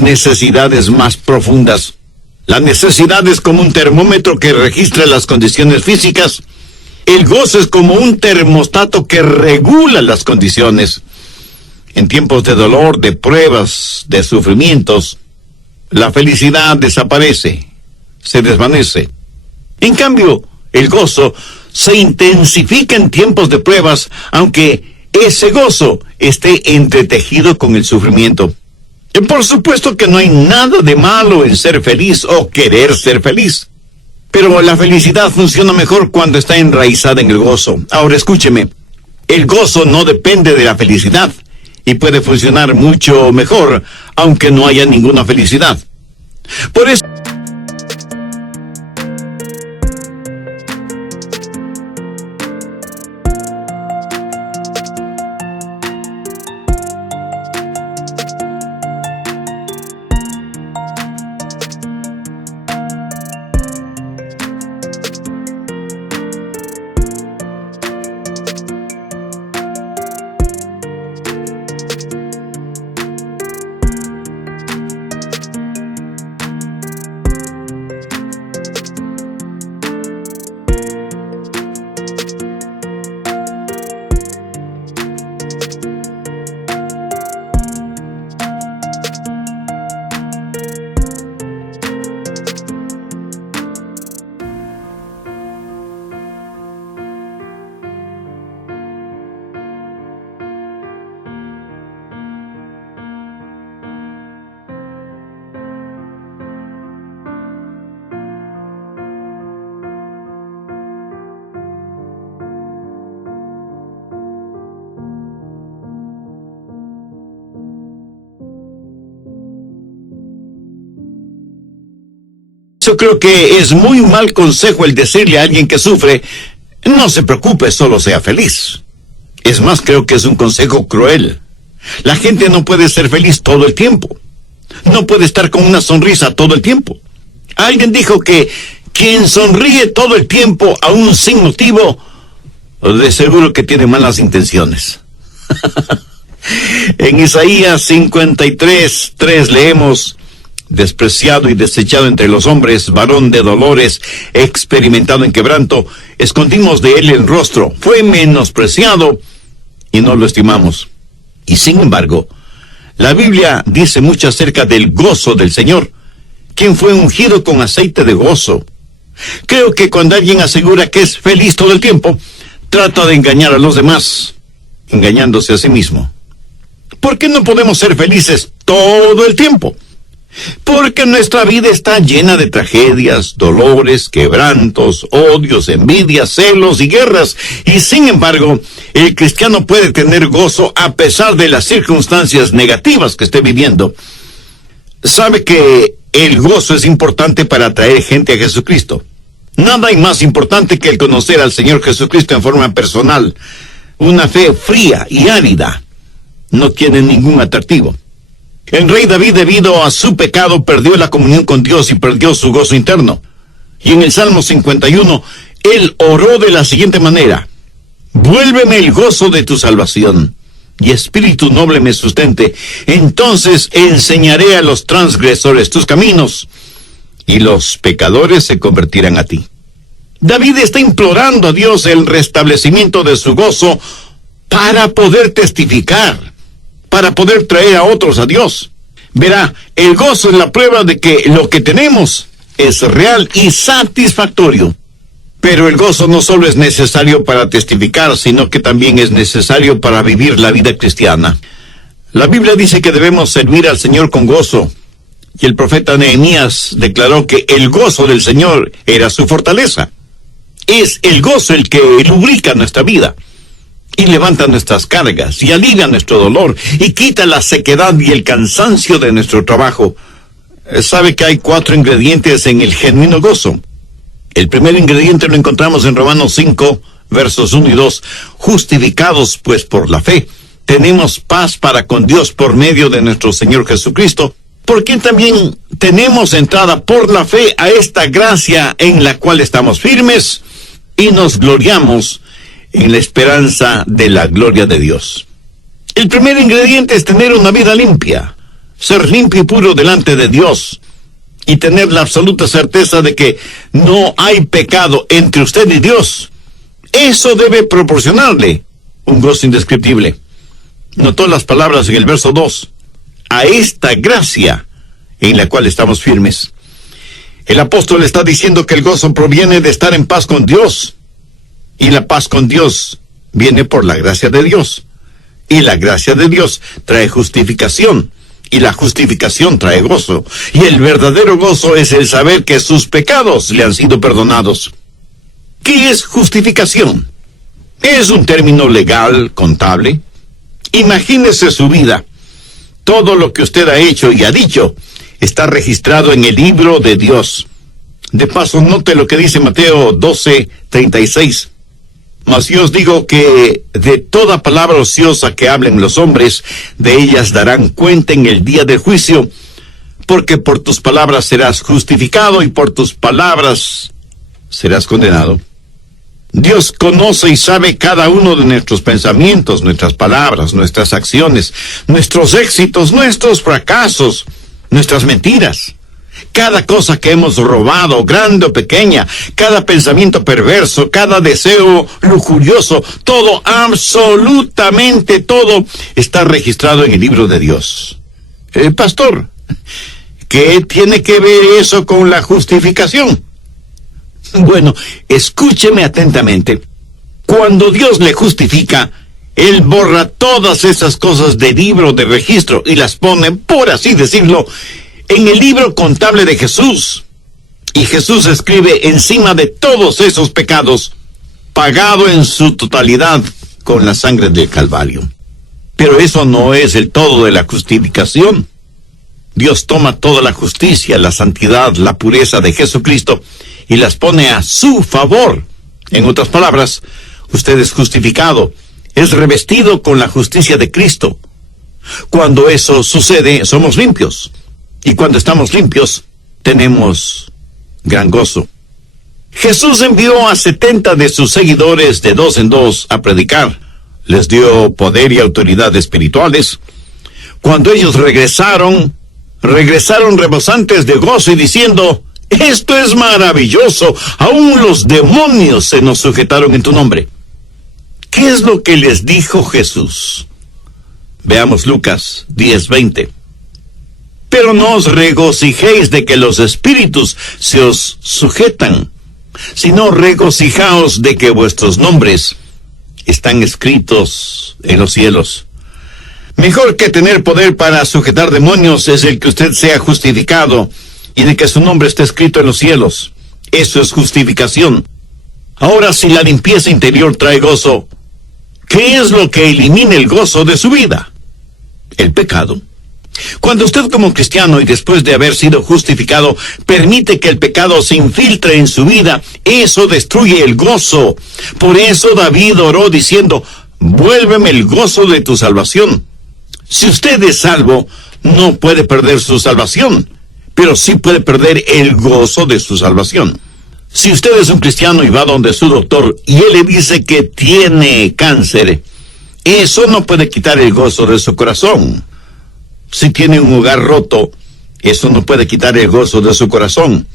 necesidades más profundas. La necesidad es como un termómetro que registra las condiciones físicas. El gozo es como un termostato que regula las condiciones. En tiempos de dolor, de pruebas, de sufrimientos, la felicidad desaparece, se desvanece. En cambio, el gozo se intensifica en tiempos de pruebas, aunque ese gozo esté entretejido con el sufrimiento. Y por supuesto que no hay nada de malo en ser feliz o querer ser feliz. Pero la felicidad funciona mejor cuando está enraizada en el gozo. Ahora escúcheme, el gozo no depende de la felicidad y puede funcionar mucho mejor aunque no haya ninguna felicidad. Por eso yo creo que es muy mal consejo el decirle a alguien que sufre, no se preocupe, solo sea feliz. Es más, creo que es un consejo cruel. La gente no puede ser feliz todo el tiempo. No puede estar con una sonrisa todo el tiempo. Alguien dijo que quien sonríe todo el tiempo, aún sin motivo, de seguro que tiene malas intenciones. En Isaías 53:3 leemos: despreciado y desechado entre los hombres, varón de dolores, experimentado en quebranto, escondimos de él el rostro, fue menospreciado y no lo estimamos. Y sin embargo, la Biblia dice mucho acerca del gozo del Señor, quien fue ungido con aceite de gozo. Creo que cuando alguien asegura que es feliz todo el tiempo, trata de engañar a los demás, engañándose a sí mismo. ¿Por qué no podemos ser felices todo el tiempo? Porque nuestra vida está llena de tragedias, dolores, quebrantos, odios, envidias, celos y guerras. Y sin embargo, el cristiano puede tener gozo a pesar de las circunstancias negativas que esté viviendo. Sabe que el gozo es importante para atraer gente a Jesucristo. Nada hay más importante que el conocer al Señor Jesucristo en forma personal. Una fe fría y árida no tiene ningún atractivo. El rey David, debido a su pecado, perdió la comunión con Dios y perdió su gozo interno. Y en el Salmo 51, él oró de la siguiente manera: vuélveme el gozo de tu salvación, y espíritu noble me sustente. Entonces enseñaré a los transgresores tus caminos, y los pecadores se convertirán a ti. David está implorando a Dios el restablecimiento de su gozo para poder testificar, para poder traer a otros a Dios. Verá, el gozo es la prueba de que lo que tenemos es real y satisfactorio. Pero el gozo no solo es necesario para testificar, sino que también es necesario para vivir la vida cristiana. La Biblia dice que debemos servir al Señor con gozo, y el profeta Nehemías declaró que el gozo del Señor era su fortaleza. Es el gozo el que lubrica nuestra vida, y levanta nuestras cargas, y alivia nuestro dolor, y quita la sequedad y el cansancio de nuestro trabajo. ¿Sabe que hay 4 ingredientes en el genuino gozo? El primer ingrediente lo encontramos en Romanos 5, versos 1 y 2. Justificados, pues, por la fe, tenemos paz para con Dios por medio de nuestro Señor Jesucristo, por quien también tenemos entrada por la fe a esta gracia en la cual estamos firmes, y nos gloriamos en la esperanza de la gloria de Dios. El primer ingrediente es tener una vida limpia. ser limpio y puro delante de Dios y tener la absoluta certeza de que no hay pecado entre usted y Dios, eso debe proporcionarle un gozo indescriptible. Notó las palabras en el verso 2, a esta gracia en la cual estamos firmes. El apóstol está diciendo que el gozo proviene de estar en paz con Dios, y la paz con Dios viene por la gracia de Dios, y la gracia de Dios trae justificación, y la justificación trae gozo, y el verdadero gozo es el saber que sus pecados le han sido perdonados. ¿Qué es justificación? Es un término legal, contable. Imagínese su vida. Todo lo que usted ha hecho y ha dicho está registrado en el libro de Dios. De paso, note lo que dice Mateo 12:36. Mas yo os digo que de toda palabra ociosa que hablen los hombres, de ellas darán cuenta en el día del juicio, porque por tus palabras serás justificado y por tus palabras serás condenado. Dios conoce y sabe cada uno de nuestros pensamientos, nuestras palabras, nuestras acciones, nuestros éxitos, nuestros fracasos, nuestras mentiras. Cada cosa que hemos robado, grande o pequeña, cada pensamiento perverso, cada deseo lujurioso, todo, absolutamente todo, está registrado en el libro de Dios. Pastor, ¿qué tiene que ver eso con la justificación? Bueno, escúcheme atentamente. Cuando Dios le justifica, Él borra todas esas cosas del libro de registro y las pone, por así decirlo, en el libro contable de Jesús. Y Jesús escribe encima de todos esos pecados, pagado en su totalidad con la sangre del Calvario. Pero eso no es el todo de la justificación. Dios toma toda la justicia, la santidad, la pureza de Jesucristo y las pone a su favor. En otras palabras, usted es justificado, es revestido con la justicia de Cristo. Cuando eso sucede, somos limpios. Y cuando estamos limpios, tenemos gran gozo. Jesús envió a 70 de sus seguidores de 2 en 2 a predicar. Les dio poder y autoridad espirituales. Cuando ellos regresaron rebosantes de gozo y diciendo, esto es maravilloso, aún los demonios se nos sujetaron en tu nombre. ¿Qué es lo que les dijo Jesús? Veamos Lucas 10:20. Pero no os regocijéis de que los espíritus se os sujetan, sino regocijaos de que vuestros nombres están escritos en los cielos. Mejor que tener poder para sujetar demonios es el que usted sea justificado y de que su nombre esté escrito en los cielos. Eso es justificación. Ahora, si la limpieza interior trae gozo, ¿qué es lo que elimina el gozo de su vida? El pecado. Cuando usted como cristiano y después de haber sido justificado permite que el pecado se infiltre en su vida, eso destruye el gozo. Por eso David oró diciendo, vuélveme el gozo de tu salvación. Si usted es salvo, no puede perder su salvación, pero sí puede perder el gozo de su salvación. Si usted es un cristiano y va donde su doctor y él le dice que tiene cáncer, eso no puede quitar el gozo de su corazón. Si tiene un hogar roto, eso no puede quitar el gozo de su corazón.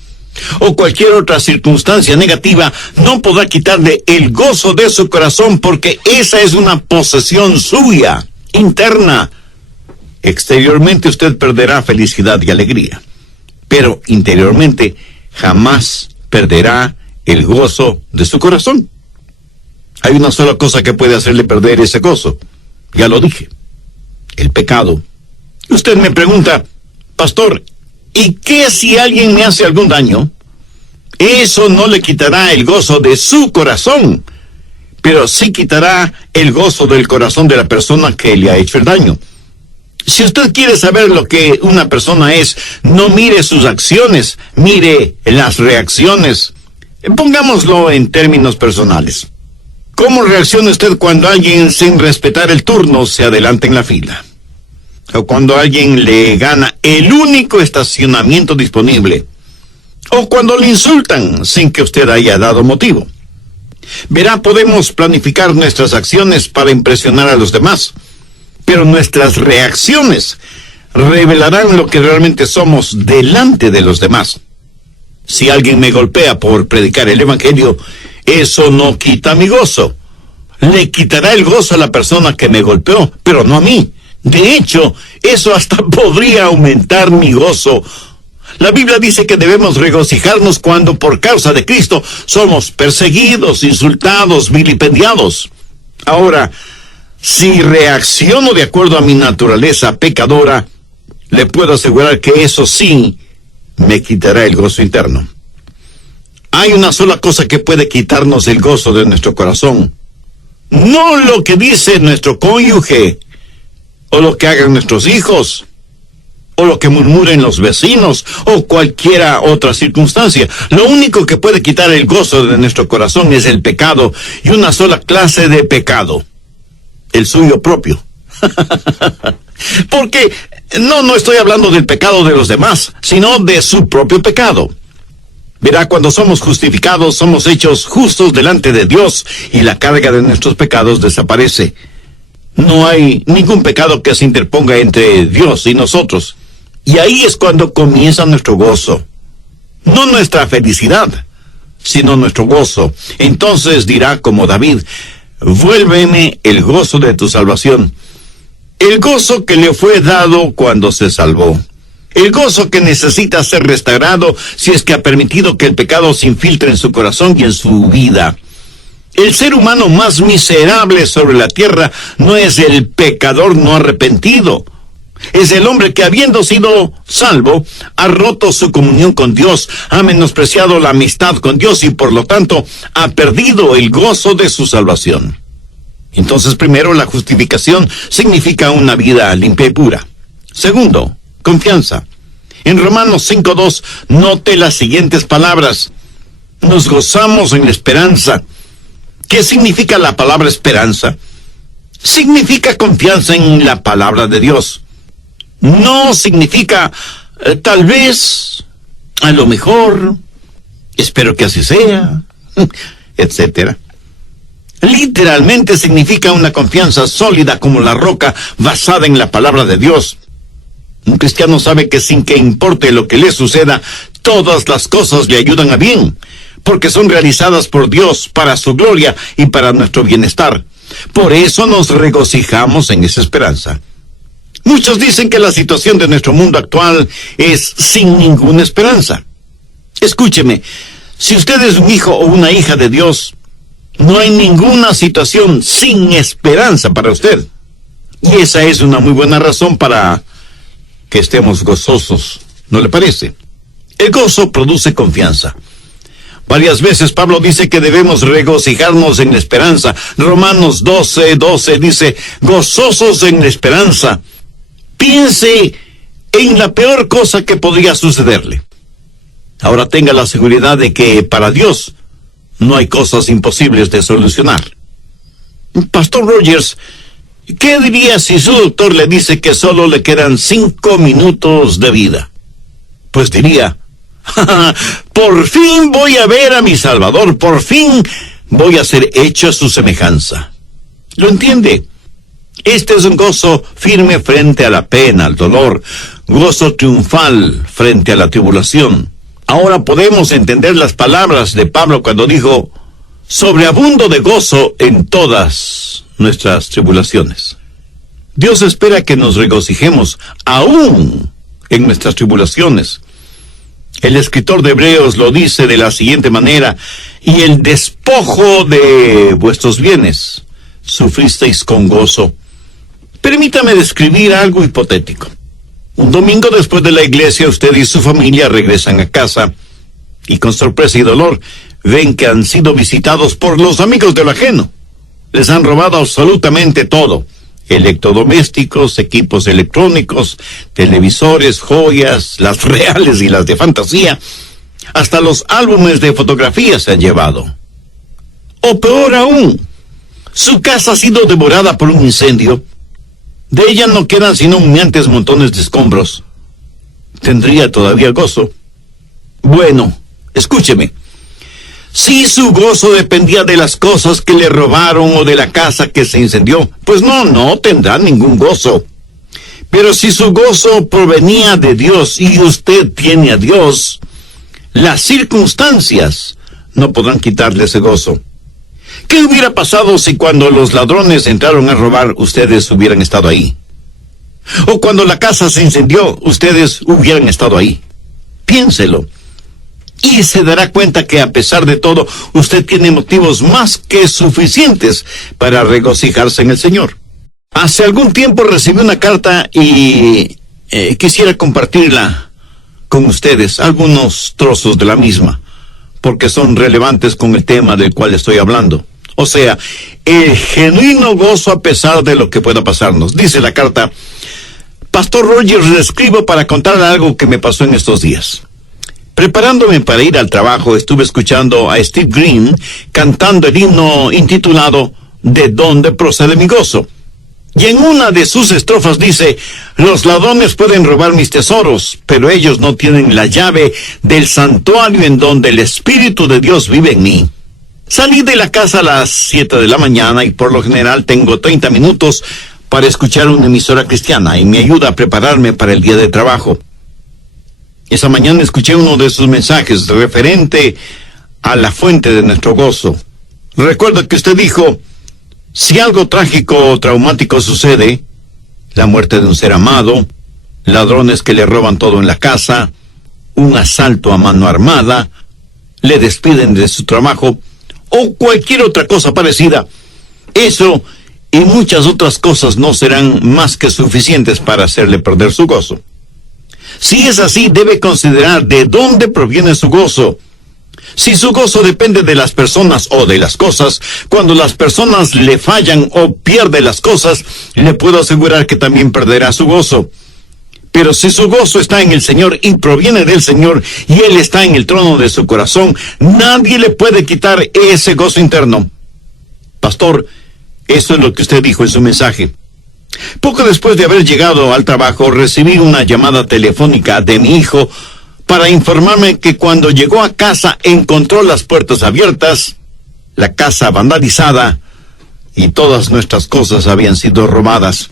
O cualquier otra circunstancia negativa no podrá quitarle el gozo de su corazón porque esa es una posesión suya, interna. Exteriormente usted perderá felicidad y alegría, pero interiormente jamás perderá el gozo de su corazón. Hay una sola cosa que puede hacerle perder ese gozo. Ya lo dije, el pecado. Usted me pregunta, pastor, ¿y qué si alguien me hace algún daño? Eso no le quitará el gozo de su corazón, pero sí quitará el gozo del corazón de la persona que le ha hecho el daño. Si usted quiere saber lo que una persona es, no mire sus acciones, mire las reacciones. Pongámoslo en términos personales. ¿Cómo reacciona usted cuando alguien, sin respetar el turno, se adelanta en la fila? O cuando alguien le gana el único estacionamiento disponible. O cuando le insultan sin que usted haya dado motivo. Verá, podemos planificar nuestras acciones para impresionar a los demás, pero nuestras reacciones revelarán lo que realmente somos delante de los demás. Si alguien me golpea por predicar el Evangelio, eso no quita mi gozo. Le quitará el gozo a la persona que me golpeó, pero no a mí. De hecho, eso hasta podría aumentar mi gozo. La Biblia dice que debemos regocijarnos cuando por causa de Cristo somos perseguidos, insultados, vilipendiados. Ahora, si reacciono de acuerdo a mi naturaleza pecadora, le puedo asegurar que eso sí me quitará el gozo interno. Hay una sola cosa que puede quitarnos el gozo de nuestro corazón. No lo que dice nuestro cónyuge, o lo que hagan nuestros hijos, o lo que murmuren los vecinos, o cualquiera otra circunstancia. Lo único que puede quitar el gozo de nuestro corazón es el pecado, y una sola clase de pecado: el suyo propio. Porque no estoy hablando del pecado de los demás, sino de su propio pecado. Verá, cuando somos justificados, somos hechos justos delante de Dios, y la carga de nuestros pecados desaparece. No hay ningún pecado que se interponga entre Dios y nosotros. Y ahí es cuando comienza nuestro gozo. No nuestra felicidad, sino nuestro gozo. Entonces dirá como David: vuélveme el gozo de tu salvación. El gozo que le fue dado cuando se salvó. El gozo que necesita ser restaurado si es que ha permitido que el pecado se infiltre en su corazón y en su vida. El ser humano más miserable sobre la tierra no es el pecador no arrepentido. Es el hombre que, habiendo sido salvo, ha roto su comunión con Dios, ha menospreciado la amistad con Dios y por lo tanto ha perdido el gozo de su salvación. Entonces, primero, la justificación significa una vida limpia y pura. Segundo, confianza. En Romanos 5:2, note las siguientes palabras: nos gozamos en la esperanza. ¿Qué significa la palabra esperanza? Significa confianza en la palabra de Dios. No significa tal vez, a lo mejor, espero que así sea, etcétera. Literalmente significa una confianza sólida como la roca basada en la palabra de Dios. Un cristiano sabe que sin que importe lo que le suceda, todas las cosas le ayudan a bien, porque son realizadas por Dios para su gloria y para nuestro bienestar. Por eso nos regocijamos en esa esperanza. Muchos dicen que la situación de nuestro mundo actual es sin ninguna esperanza. Escúcheme, si usted es un hijo o una hija de Dios, no hay ninguna situación sin esperanza para usted. Y esa es una muy buena razón para que estemos gozosos, ¿no le parece? El gozo produce confianza. Varias veces Pablo dice que debemos regocijarnos en la esperanza. Romanos 12:12 dice: gozosos en la esperanza. Piense en la peor cosa que podría sucederle. Ahora tenga la seguridad de que para Dios no hay cosas imposibles de solucionar. Pastor Rogers, ¿qué diría si su doctor le dice que solo le quedan 5 minutos de vida? Pues diría: por fin voy a ver a mi Salvador, por fin voy a ser hecho a su semejanza. ¿Lo entiende? Este es un gozo firme frente a la pena, al dolor, gozo triunfal frente a la tribulación. Ahora podemos entender las palabras de Pablo cuando dijo: sobreabundo de gozo en todas nuestras tribulaciones. Dios espera que nos regocijemos aún en nuestras tribulaciones. El escritor de Hebreos lo dice de la siguiente manera: y el despojo de vuestros bienes sufristeis con gozo. Permítame describir algo hipotético. Un domingo después de la iglesia, usted y su familia regresan a casa y con sorpresa y dolor ven que han sido visitados por los amigos de lo ajeno. Les han robado absolutamente todo: electrodomésticos, equipos electrónicos, televisores, joyas, las reales y las de fantasía. Hasta los álbumes de fotografías se han llevado. O peor aún, su casa ha sido devorada por un incendio. De ella no quedan sino humeantes montones de escombros. ¿Tendría todavía gozo? Bueno, escúcheme. Si su gozo dependía de las cosas que le robaron o de la casa que se incendió, pues no tendrá ningún gozo. Pero si su gozo provenía de Dios y usted tiene a Dios, las circunstancias no podrán quitarle ese gozo. ¿Qué hubiera pasado si cuando los ladrones entraron a robar, ustedes hubieran estado ahí? O cuando la casa se incendió, ustedes hubieran estado ahí. Piénselo. Y se dará cuenta que a pesar de todo, usted tiene motivos más que suficientes para regocijarse en el Señor. Hace algún tiempo recibí una carta y quisiera compartirla con ustedes, algunos trozos de la misma, porque son relevantes con el tema del cual estoy hablando. O sea, el genuino gozo a pesar de lo que pueda pasarnos. Dice la carta: Pastor Rogers, le escribo para contarle algo que me pasó en estos días. Preparándome para ir al trabajo, estuve escuchando a Steve Green cantando el himno intitulado ¿De dónde procede mi gozo? Y en una de sus estrofas dice: los ladrones pueden robar mis tesoros, pero ellos no tienen la llave del santuario en donde el Espíritu de Dios vive en mí. Salí de la casa a las 7 de la mañana y por lo general tengo 30 minutos para escuchar una emisora cristiana y me ayuda a prepararme para el día de trabajo. Esa mañana escuché uno de sus mensajes referente a la fuente de nuestro gozo. Recuerdo que usted dijo: si algo trágico o traumático sucede, la muerte de un ser amado, ladrones que le roban todo en la casa, un asalto a mano armada, le despiden de su trabajo, o cualquier otra cosa parecida, eso y muchas otras cosas no serán más que suficientes para hacerle perder su gozo. Si es así, debe considerar de dónde proviene su gozo. Si su gozo depende de las personas o de las cosas, cuando las personas le fallan o pierde las cosas, le puedo asegurar que también perderá su gozo. Pero si su gozo está en el Señor y proviene del Señor y Él está en el trono de su corazón, nadie le puede quitar ese gozo interno. Pastor, eso es lo que usted dijo en su mensaje. Poco después de haber llegado al trabajo, recibí una llamada telefónica de mi hijo para informarme que cuando llegó a casa encontró las puertas abiertas, la casa vandalizada y todas nuestras cosas habían sido robadas.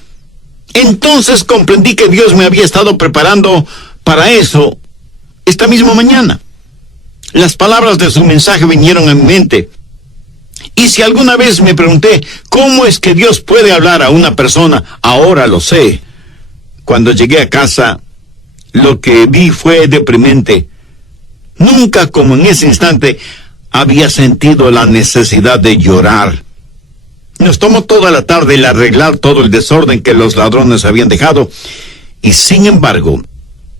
Entonces comprendí que Dios me había estado preparando para eso esta misma mañana. Las palabras de su mensaje vinieron a mi mente. Y si alguna vez me pregunté cómo es que Dios puede hablar a una persona, ahora lo sé. Cuando llegué a casa, lo que vi fue deprimente. Nunca como en ese instante había sentido la necesidad de llorar. Nos tomó toda la tarde el arreglar todo el desorden que los ladrones habían dejado, y sin embargo,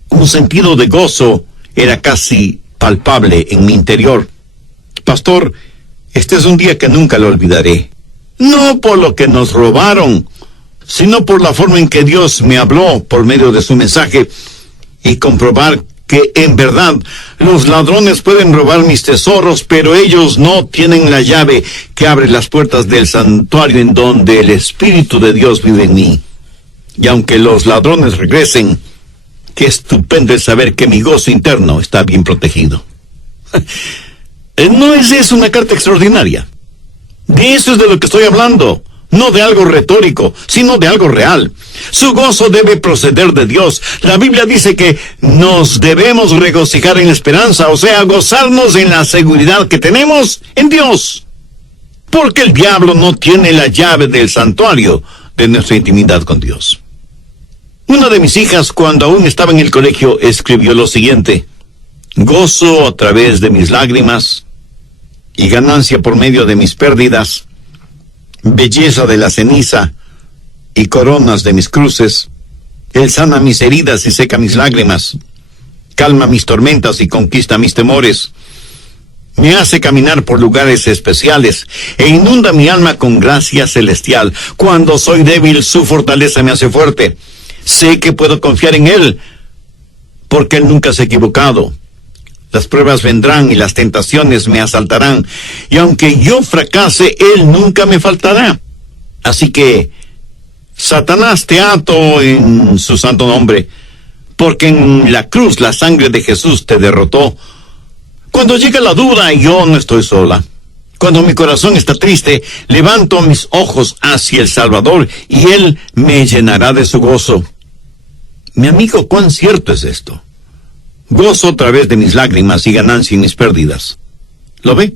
un sentido de gozo era casi palpable en mi interior. Pastor, este es un día que nunca lo olvidaré. No por lo que nos robaron, sino por la forma en que Dios me habló por medio de su mensaje, y comprobar que en verdad los ladrones pueden robar mis tesoros, pero ellos no tienen la llave que abre las puertas del santuario en donde el Espíritu de Dios vive en mí. Y aunque los ladrones regresen, qué estupendo es saber que mi gozo interno está bien protegido. ¿No es eso una carta extraordinaria? De eso es de lo que estoy hablando. No de algo retórico, sino de algo real. Su gozo debe proceder de Dios. La Biblia dice que nos debemos regocijar en la esperanza, o sea, gozarnos en la seguridad que tenemos en Dios. Porque el diablo no tiene la llave del santuario de nuestra intimidad con Dios. Una de mis hijas, cuando aún estaba en el colegio, escribió lo siguiente: gozo a través de mis lágrimas y ganancia por medio de mis pérdidas, belleza de la ceniza y coronas de mis cruces. Él sana mis heridas y seca mis lágrimas, calma mis tormentas y conquista mis temores. Me hace caminar por lugares especiales e inunda mi alma con gracia celestial. Cuando soy débil, su fortaleza me hace fuerte. Sé que puedo confiar en Él, porque Él nunca se ha equivocado. Las pruebas vendrán y las tentaciones me asaltarán, y aunque yo fracase, Él nunca me faltará. Así que, Satanás, te ato en su santo nombre, porque en la cruz la sangre de Jesús te derrotó. Cuando llega la duda, yo no estoy sola. Cuando mi corazón está triste, levanto mis ojos hacia el Salvador, y Él me llenará de su gozo. Mi amigo, cuán cierto es esto. Gozo a través de mis lágrimas y ganancia en mis pérdidas. ¿Lo ve?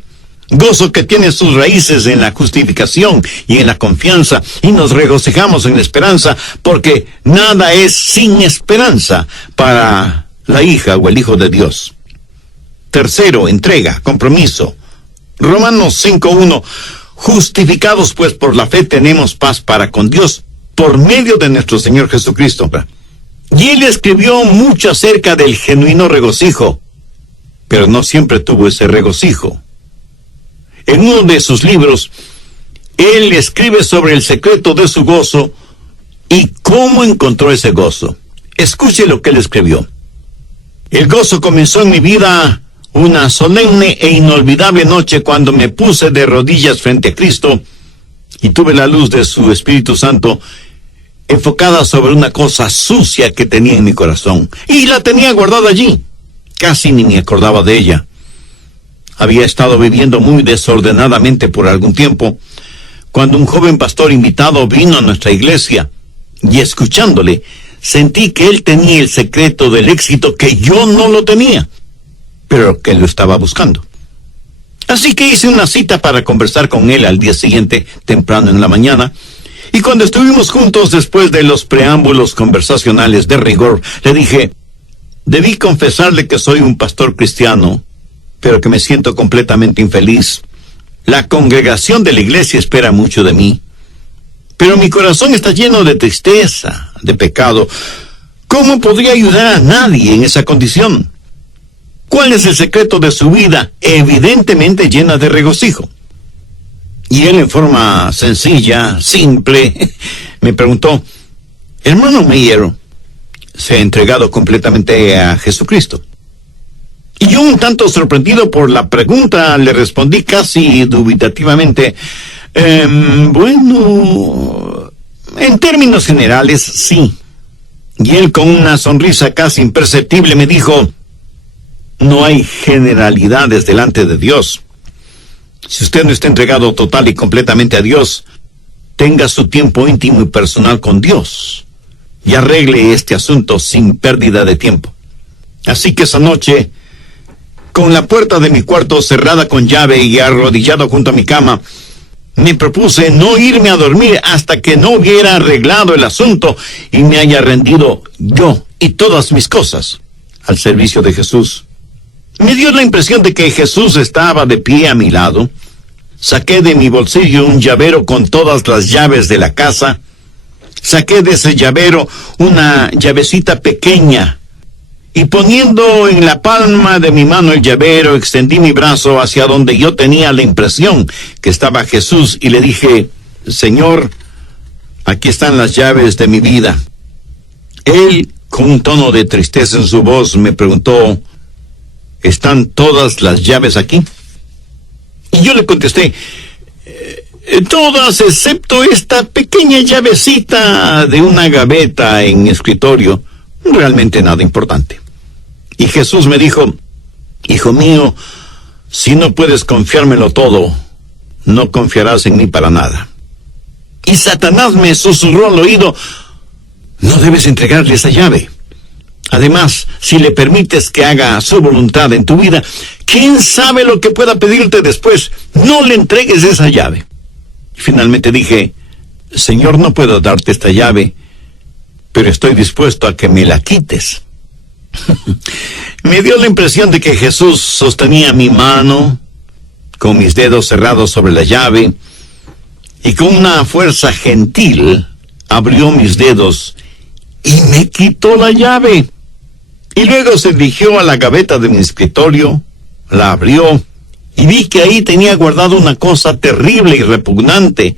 Gozo que tiene sus raíces en la justificación y en la confianza, y nos regocijamos en la esperanza, porque nada es sin esperanza para la hija o el hijo de Dios. Tercero, entrega, compromiso. Romanos 5:1. Justificados pues por la fe tenemos paz para con Dios por medio de nuestro Señor Jesucristo. Y él escribió mucho acerca del genuino regocijo, pero no siempre tuvo ese regocijo. En uno de sus libros, él escribe sobre el secreto de su gozo y cómo encontró ese gozo. Escuche lo que él escribió. El gozo comenzó en mi vida una solemne e inolvidable noche cuando me puse de rodillas frente a Cristo y tuve la luz de su Espíritu Santo enfocada sobre una cosa sucia que tenía en mi corazón. Y la tenía guardada allí. Casi ni me acordaba de ella. Había estado viviendo muy desordenadamente por algún tiempo, cuando un joven pastor invitado vino a nuestra iglesia, y escuchándole, sentí que él tenía el secreto del éxito que yo no lo tenía, pero que lo estaba buscando. Así que hice una cita para conversar con él al día siguiente, temprano en la mañana, y cuando estuvimos juntos después de los preámbulos conversacionales de rigor, le dije, debí confesarle que soy un pastor cristiano, pero que me siento completamente infeliz. La congregación de la iglesia espera mucho de mí, pero mi corazón está lleno de tristeza, de pecado. ¿Cómo podría ayudar a nadie en esa condición? ¿Cuál es el secreto de su vida, evidentemente llena de regocijo? Y él, en forma sencilla, simple, me preguntó, hermano Meyer, ¿se ha entregado completamente a Jesucristo? Y yo, un tanto sorprendido por la pregunta, le respondí casi dubitativamente, bueno, en términos generales, sí. Y él, con una sonrisa casi imperceptible, me dijo, no hay generalidades delante de Dios. Si usted no está entregado total y completamente a Dios, tenga su tiempo íntimo y personal con Dios y arregle este asunto sin pérdida de tiempo. Así que esa noche, con la puerta de mi cuarto cerrada con llave y arrodillado junto a mi cama, me propuse no irme a dormir hasta que no hubiera arreglado el asunto y me haya rendido yo y todas mis cosas al servicio de Jesús. Me dio la impresión de que Jesús estaba de pie a mi lado. Saqué de mi bolsillo un llavero con todas las llaves de la casa. Saqué de ese llavero una llavecita pequeña. Y poniendo en la palma de mi mano el llavero, extendí mi brazo hacia donde yo tenía la impresión que estaba Jesús y le dije, Señor, aquí están las llaves de mi vida. Él, con un tono de tristeza en su voz, me preguntó, ¿están todas las llaves aquí? Y yo le contesté, todas excepto esta pequeña llavecita de una gaveta en mi escritorio, realmente nada importante. Y Jesús me dijo, hijo mío, si no puedes confiármelo todo, no confiarás en mí para nada. Y Satanás me susurró al oído, no debes entregarle esa llave. Además, si le permites que haga su voluntad en tu vida, ¿quién sabe lo que pueda pedirte después? No le entregues esa llave. Y finalmente dije, Señor, no puedo darte esta llave, pero estoy dispuesto a que me la quites. Me dio la impresión de que Jesús sostenía mi mano, con mis dedos cerrados sobre la llave, y con una fuerza gentil abrió mis dedos y me quitó la llave. Y luego se dirigió a la gaveta de mi escritorio, la abrió, y vi que ahí tenía guardado una cosa terrible y repugnante.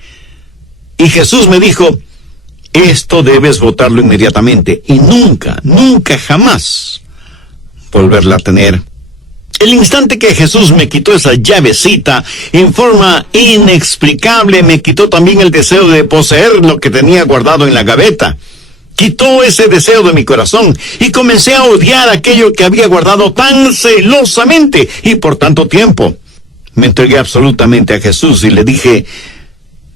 Y Jesús me dijo, esto debes botarlo inmediatamente, y nunca, nunca, jamás volverla a tener. El instante que Jesús me quitó esa llavecita, en forma inexplicable me quitó también el deseo de poseer lo que tenía guardado en la gaveta. Quitó ese deseo de mi corazón y comencé a odiar aquello que había guardado tan celosamente y por tanto tiempo. Me entregué absolutamente a Jesús y le dije,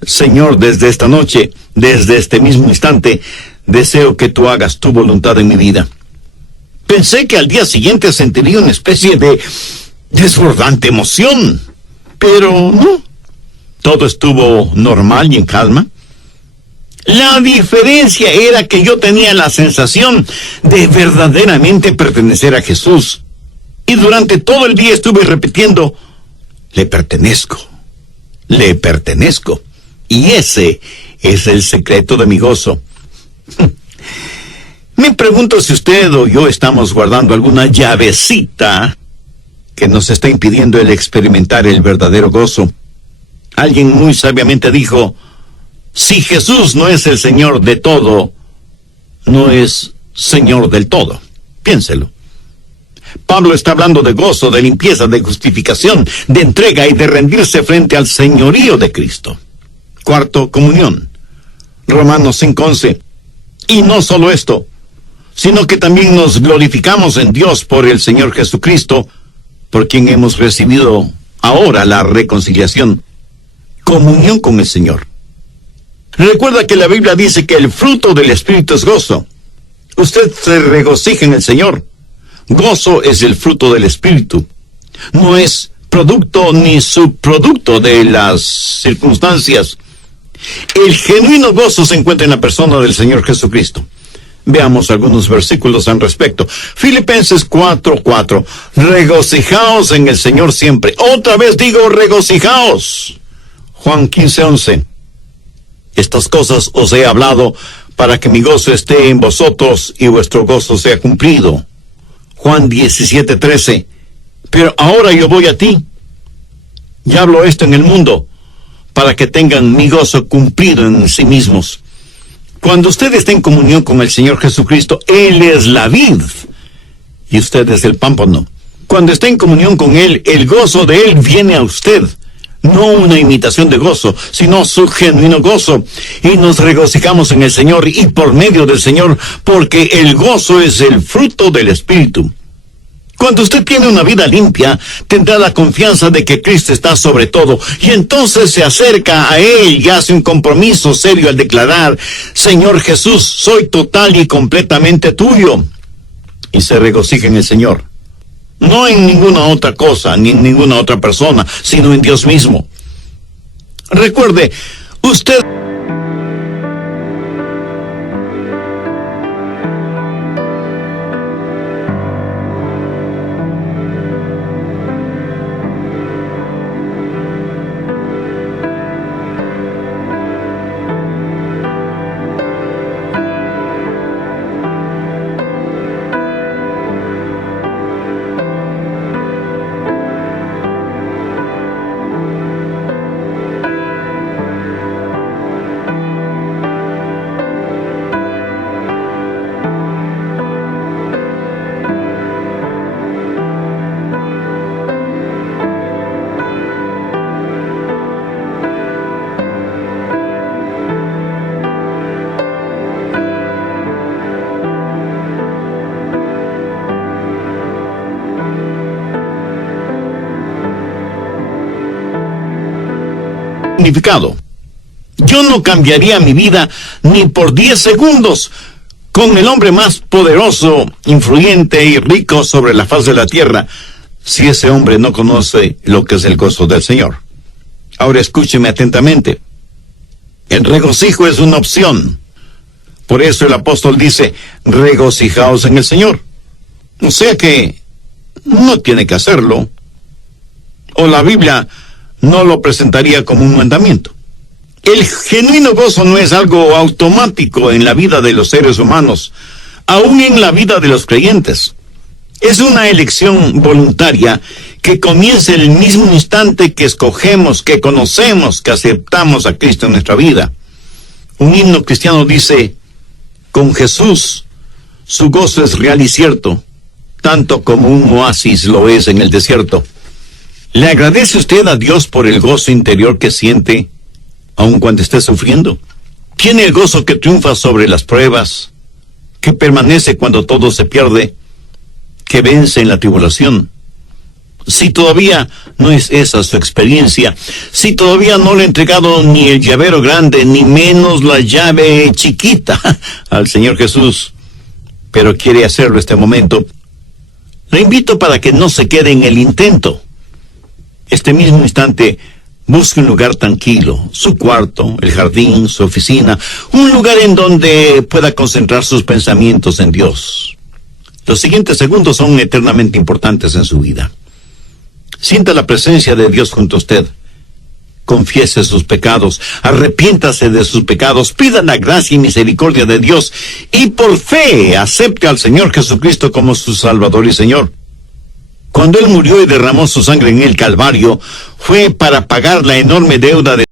Señor, desde esta noche, desde este mismo instante, deseo que tú hagas tu voluntad en mi vida. Pensé que al día siguiente sentiría una especie de desbordante emoción, pero no. Todo estuvo normal y en calma. La diferencia era que yo tenía la sensación de verdaderamente pertenecer a Jesús. Y durante todo el día estuve repitiendo, le pertenezco, le pertenezco. Y ese es el secreto de mi gozo. Me pregunto si usted o yo estamos guardando alguna llavecita que nos está impidiendo el experimentar el verdadero gozo. Alguien muy sabiamente dijo, si Jesús no es el Señor de todo, no es Señor del todo. Piénselo. Pablo está hablando de gozo, de limpieza, de justificación, de entrega y de rendirse frente al señorío de Cristo. Cuarto, comunión. Romanos 5:11. Y no solo esto, sino que también nos glorificamos en Dios por el Señor Jesucristo, por quien hemos recibido ahora la reconciliación. Comunión con el Señor. Recuerda que la Biblia dice que el fruto del Espíritu es gozo. Usted se regocija en el Señor. Gozo es el fruto del Espíritu. No es producto ni subproducto de las circunstancias. El genuino gozo se encuentra en la persona del Señor Jesucristo. Veamos algunos versículos al respecto. Filipenses 4:4. Regocijaos en el Señor siempre. Otra vez digo, regocijaos. Juan 15:11. Estas cosas os he hablado para que mi gozo esté en vosotros y vuestro gozo sea cumplido. Juan 17:13. Pero ahora yo voy a ti. Y hablo esto en el mundo, para que tengan mi gozo cumplido en sí mismos. Cuando usted está en comunión con el Señor Jesucristo, Él es la vid, y usted es el pámpano. Cuando está en comunión con Él, el gozo de Él viene a usted. No una imitación de gozo, sino su genuino gozo. Y nos regocijamos en el Señor y por medio del Señor, porque el gozo es el fruto del Espíritu. Cuando usted tiene una vida limpia, tendrá la confianza de que Cristo está sobre todo, y entonces se acerca a Él y hace un compromiso serio al declarar, Señor Jesús, soy total y completamente tuyo. Y se regocija en el Señor. No en ninguna otra cosa, ni en ninguna otra persona, sino en Dios mismo. Recuerde, usted... significado. Yo no cambiaría mi vida ni por 10 segundos con el hombre más poderoso, influyente y rico sobre la faz de la tierra, si ese hombre no conoce lo que es el gozo del Señor. Ahora escúcheme atentamente. El regocijo es una opción. Por eso el apóstol dice, regocijaos en el Señor. O sea que no tiene que hacerlo. O la Biblia no lo presentaría como un mandamiento. El genuino gozo no es algo automático en la vida de los seres humanos, aún en la vida de los creyentes. Es una elección voluntaria que comienza el mismo instante que escogemos, que conocemos, que aceptamos a Cristo en nuestra vida. Un himno cristiano dice, con Jesús su gozo es real y cierto, tanto como un oasis lo es en el desierto. ¿Le agradece usted a Dios por el gozo interior que siente, aun cuando esté sufriendo? ¿Tiene el gozo que triunfa sobre las pruebas, que permanece cuando todo se pierde, que vence en la tribulación? Si todavía no es esa su experiencia, si todavía no le ha entregado ni el llavero grande, ni menos la llave chiquita al Señor Jesús, pero quiere hacerlo este momento, le invito para que no se quede en el intento. Este mismo instante, busque un lugar tranquilo, su cuarto, el jardín, su oficina, un lugar en donde pueda concentrar sus pensamientos en Dios. Los siguientes segundos son eternamente importantes en su vida. Sienta la presencia de Dios junto a usted. Confiese sus pecados, arrepiéntase de sus pecados, pida la gracia y misericordia de Dios y por fe acepte al Señor Jesucristo como su Salvador y Señor. Cuando Él murió y derramó su sangre en el Calvario, fue para pagar la enorme deuda de